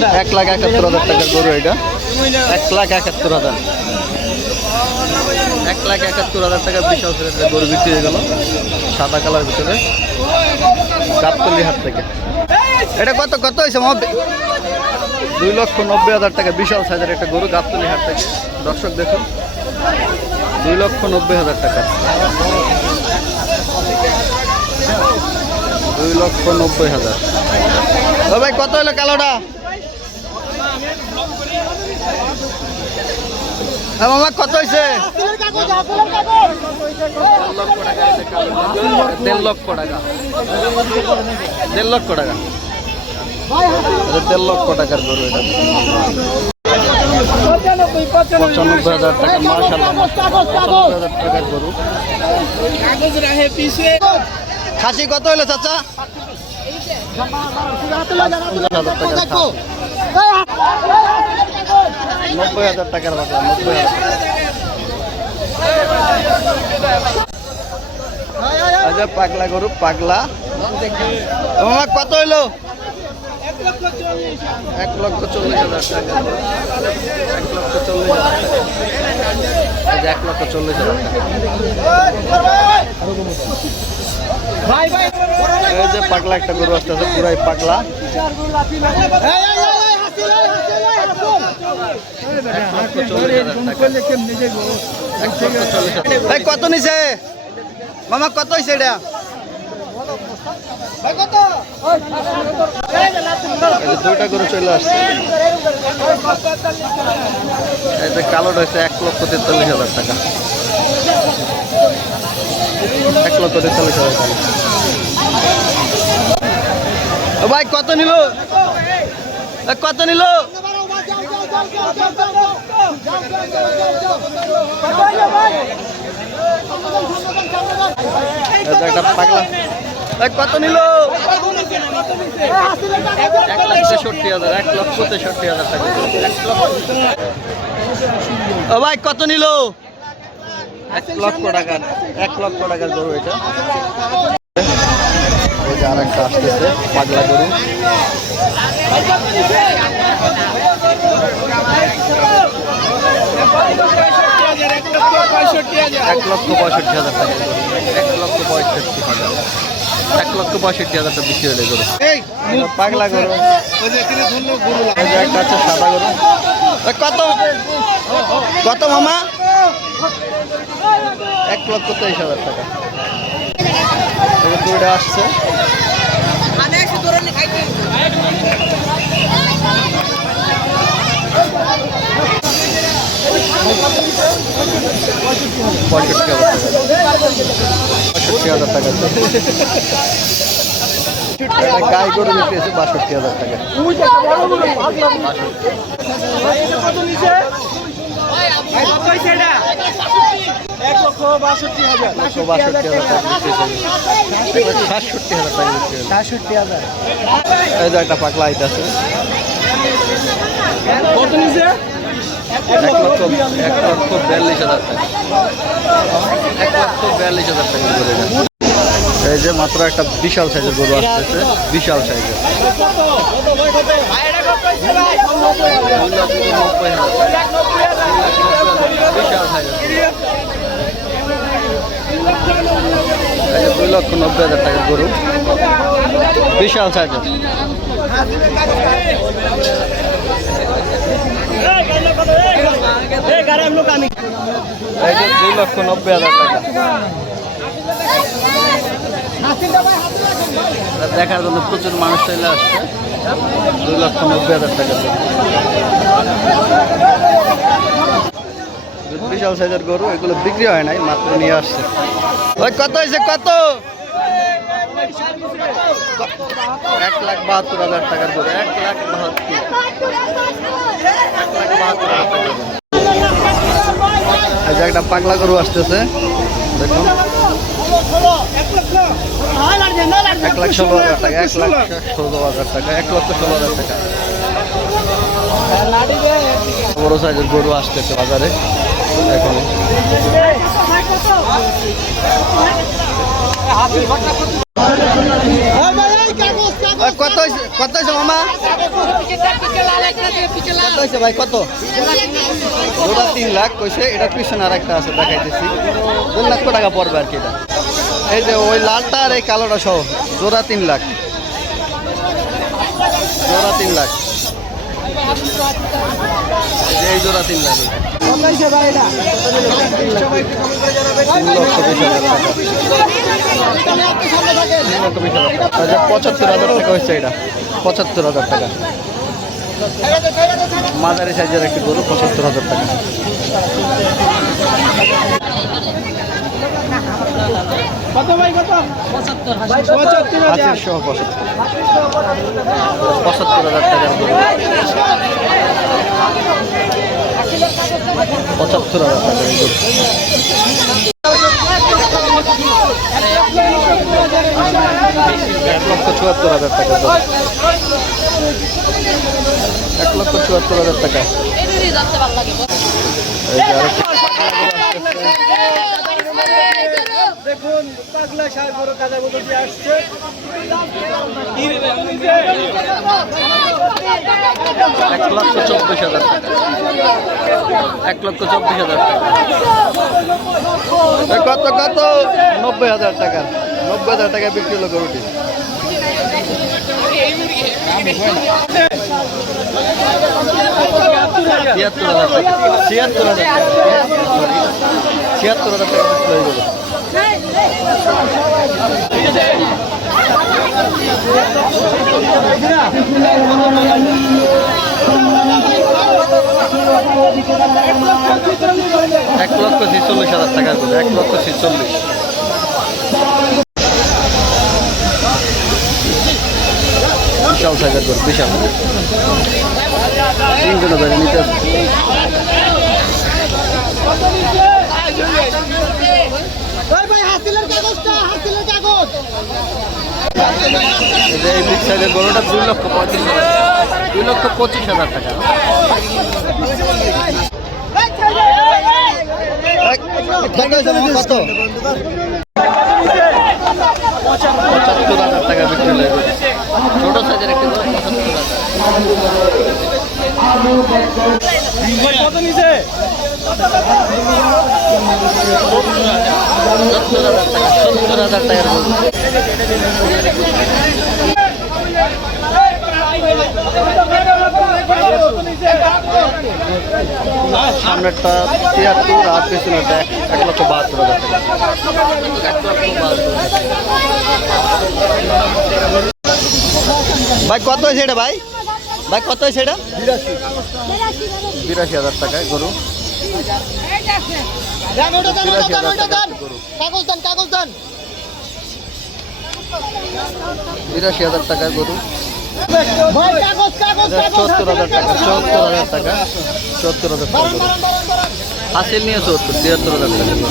1,71,000 টাকার গরু এটা। 1,71,000, 1,71,000 টাকার বিশাল সাইজের গরু বিক্রি হয়ে গেল সাদা কালার ভিতরে গাবতলী হাট থেকে। এটা কত কত হয়েছে? 2,90,000 টাকা বিশাল সাইজের একটা গরু গাবতলী হাট থেকে। দর্শক দেখুন, 2,90,000 টাকা, 2,90,000। ও ভাই কত হলো কালোটা? মামা কত হয়েছে? 1,50,000 টাকা, 1,50,000 টাকা, 1,50,000 টাকার গরু এটা। 95,000 টাকা, মাশাআল্লাহ 95,000 টাকার গরু। খাসি কত হলো চাচা? 90,000 টাকার বাজার, 90,000 টাকা। পাগলা গরু, পাগলা। মামা কত হইলো? 1,40,000 টাকা, 1,40,000 টাকা, 1,40,000 টাকা। এই যে পাগলা একটা গরু আসতে আছে, পুরাই পাগলা। 1,40,000 টাকা। কত নিছে মামা? কত হয়েছে এটা? দুইটা গরু চলে আসছে। এই যে কালোটা হচ্ছে 1,43,000 টাকা, 1,43,000 টাকা। ভাই কত নিল? কত নিল? একটা পাগলা। কত নিল? 1,63,000, 1,63,000 টাকা। ও ভাই কত নিল? 1,00,000 টাকার, 1,00,000 টাকার গরু এটা। ওই যে আর একটা আসতেছে পাগলা গরু। 1,65,000 টাকা, 1,65,000, 1,65,000 টাকা বিক্রি হলে গরু। পাগলা গরু। একটা আছে সাদা গরু। কত কত মামা? 1,23,000 টাকা। দুইটা আসছে। ৳65,000 টাকা। গাই গরু বিক্রি হয়েছে 62,000 টাকা। 1,62,000 টাকা। এই যে একটা পাগলা আইতে আছে। 1,42,000 টাকা, 1,42,000 টাকা করে। এই যে মাত্র একটা বিশাল সাইজের গরু আসতেছে, বিশাল সাইজের। 2,90,000 টাকার গরু, বিশাল সাইজের। 2,90,000 টাকা। দেখার জন্য প্রচুর মানুষ চলে আসছে। 2,90,000 টাকা। বিশাল সাইজের গরু, এগুলো বিক্রি হয় নাই, মাত্র নিয়ে আসছে। ওই কত হয়েছে? কত? 1,72,000 টাকার গরু, 1,72,000 টাকা। একটা পাগলা গরু আসতেছে, দেখুন। 1,16,000 টাকা, 1,16,000 টাকা, 1,16,000 টাকা। বড় সাইজের গরু আসতেছে বাজারে এখন। কত হয়েছে? কত হয়েছে মামা? কত হয়েছে ভাই কত? জোড়া 3 লাখ কইছে। এটা পিছনে আর একটা আছে দেখাইতেছি, 2 লক্ষ টাকা পড়বে আর কি। এটা এই যে ওই লালটা আর এই কালোটা সহ জোড়া 3 লাখ, জোড়া 3 লাখ, এই জোড়া 3 লাখ। 75,000 টাকা হচ্ছে। এটা 75,000 টাকা, মাঝারি সাইজের একটি গরু, 75,000 টাকা। কত ভাই কত? 75,000 সহ 75,000 টাকার গরু, 75,000 টাকা এই গরু। 1,74,000 টাকা, 1,74,000 টাকা। দেখুন পাগলা সাহেব বড় কাজা বদল দিয়ে আসছে। 1,24,000 টাকা, 1,24,000 টাকা। কত কত? 90,000 টাকা, 90,000 টাকা বিক্রি হলো গরুটি। 76,000 টাকা, 76,000 টাকা, 76,000 টাকা বিক্রি হয়ে গেল। এক লক্ষ 46,000 টাকা করে, 1,46,000। বিশাল সাইজের করে, বিশাল। তিনজনে ধরে নিতে আসবে। এই বিগ সাইজের গরুটা 2,35,000, 2,25,000 টাকা। কত? 75,000 টাকা বিক্রি হয়ে গেছে। ছোট সাইজের একটি গরু 75,000। কত নিছে? 70,000 টাকা, 70,000 টাকার গরু। সামনেরটা 73 আর পেছনেরটা 1,72,000 টাকা। ভাই কত হয়েছে এটা? ভাই ভাই কত হয়েছে এটা? 82,000 টাকায় গরু। 82,000 টাকায় গরু। 74,000 টাকা, 74,000 টাকা, 74,000 টাকা। হাসিল নিয়ে 73,000 টাকা।